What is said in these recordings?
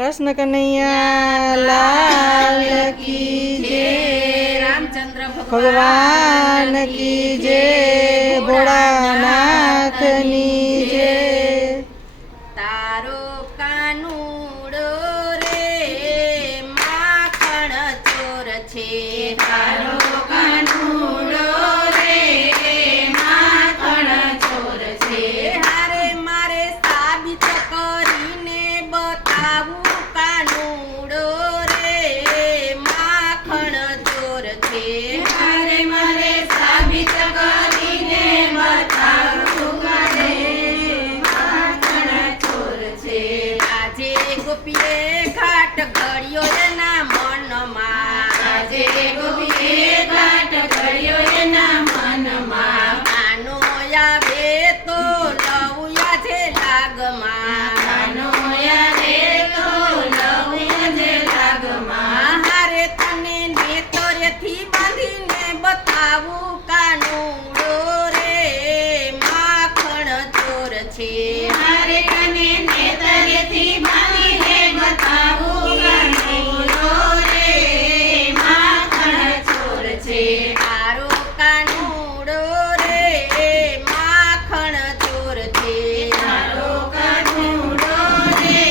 कृष्ण कन्हैया लाल की जय। रामचंद्र भगवान की जय। भोળાનાથની જય। तारो कानूड़ो रे माखण चोर छे। तारो कानूड़ो रे माखण चोर छे। हारे मारे साबित करीने बतावू कानूड़ो रे माखण चोर छे। हारे मारे साबित करीने बतावू गोपीए घाट घड़ियो ना मन मा। આજે ગોપીએ ઘાટ ઘડ્યો એના મનમાં। કાનો આવે તો લઉયા છે લાગમાં। કાનો આવે તો લઉયા છે લાગમાં। હારે તને નેતરેથી બાંધીને બતાવું કાનુડો રે માખણ ચોર છે। હારે તને નેતરેથી બાંધીને બતાવું કાનુડો રે માખણ ચોર છે। તારો કાનુડો રે માખણ ચોર છે। તારો કાનુડો રે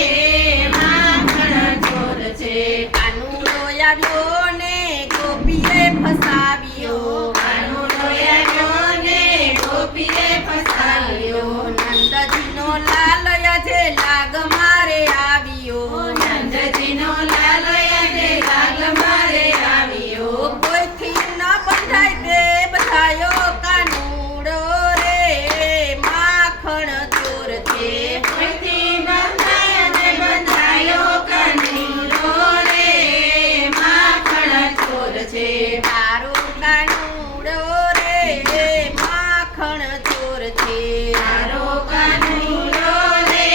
માખણ ચોર છે। કાનુડો આવ્યો ને ગોપીએ ફસાવ્યો। કાનુડો આવ્યો ને ગોપીએ ફસાવ્યો। નંદજીનો લાલ આજે લાગ મારે આવ્યો। નંદજીનો લાલ આજે લાગ મારે આવ્યો। કોઈથી ન બંધાય તે બધાયો કાનુડો રે માખણ ચોર છે। કોઈથી બંધાય તે બંધાયો કાનુડો રે માખણ ચોર છે। તારો કાનુડો રે માખણ ચોર છે। તારો કાનુડો રે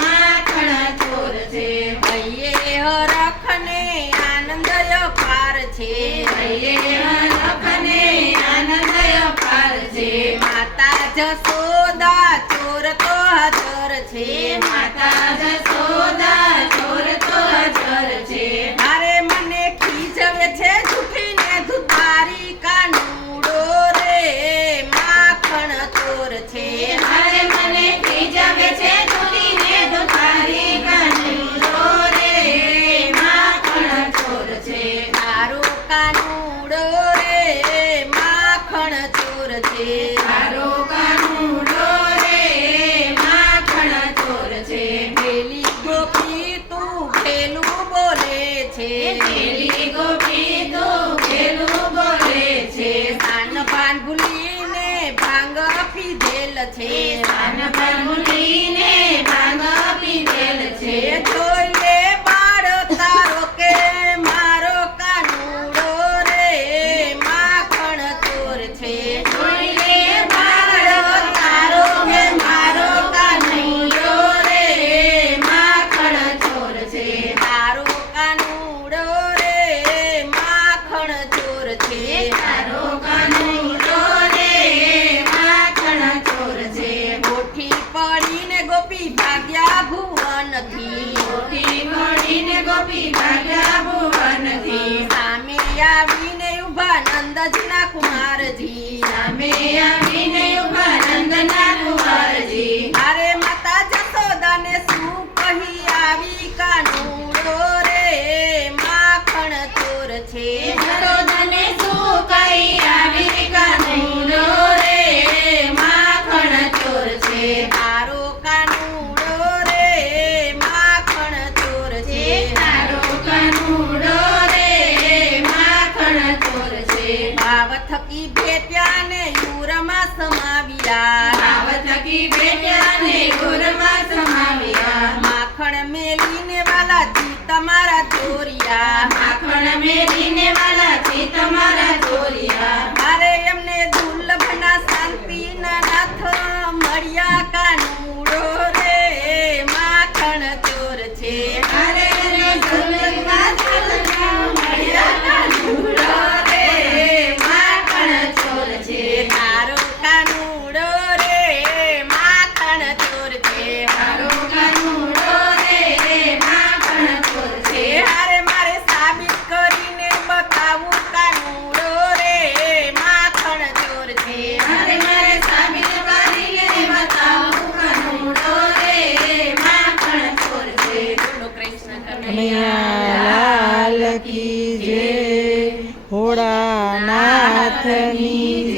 માખણ ચોર છે। હૈયે હરખને આનંદ અપાર છે। હૈયે હરખને આનંદ અપાર છે। માતા જશોદા ચોર તો હાજર છે। માતા જશોદા ચોર તો હાજર છે। અરે મને ખીજવે છે જૂઠીને ધુતારી કાનુડો રે માખણ ચોર છે। અરે મને ખીજવે છે જૂઠીને ધુતારી કાનુડો રે માખણ ચોર છે। તારો કાનુડો રે માખણ ચોર છે। તારો કાનુડો રે માખણ ચોર છે। પેલી ગોપી તું પેલું બોલે છે। પેલી ગોપી તું પેલું બોલે છે। સાન પાન ભૂલીને ભાંગ પીધેલ છે। સાન પાન ભૂલીને ભાંગ પીધેલ છે। જોઈ લે બાળ તારો કે મારો કાનુડો રે માખણ ચોર છે। જોઈ લે બાળ તારો કે મારો કાનુડો રે માખણ ચોર છે। તારો કાનુડો રે માખણ ચોર છે। તારો કાનુડો રે માખણ ચોર છે। ગોઠી પડીને ગોપી ભાગ્યા ભુવનથી। ગોઠી પડીને ગોપી ભાગ્યા ભુવનથી। સામે આવીને ઉભા નંદજીના કુમારજી। સામે આવીને ઉભા નંદના કુમારજી। અરે માતા જશોદાને શું કહી આવી કાનુડો રે માખણ ચોર છે। જશોદાને શું કહી આવી કાનુડો રે માખણ ચોર છે। તારો કાનુડો રે માખણ ચોર છે। તારો કાનુડો રે માખણ ચોર છે। ભાવ થકી ભેટ્યા ને યુરમાં સમાવ્યા। ભાવ થકી ભેટ્યા ને યુરમાં સમાવ્યા। માખણ મેલીને વાલાજી તમારા ચોરિયા। માખણ મેલીને વાલાજી તમારા ચોરિયા। મારે એમને દુર્લભના શાંતિના નાથ મળ્યા કાનુડો રે માખણ ચોર છે। અરે દુર્લભના મળ્યા કાનુડો રે માખણ ચોર છે। તારો કાનુડો રે માખણ ચોર છે। તારો કાનુડો રે માખણ કી જય ભોળાનાથની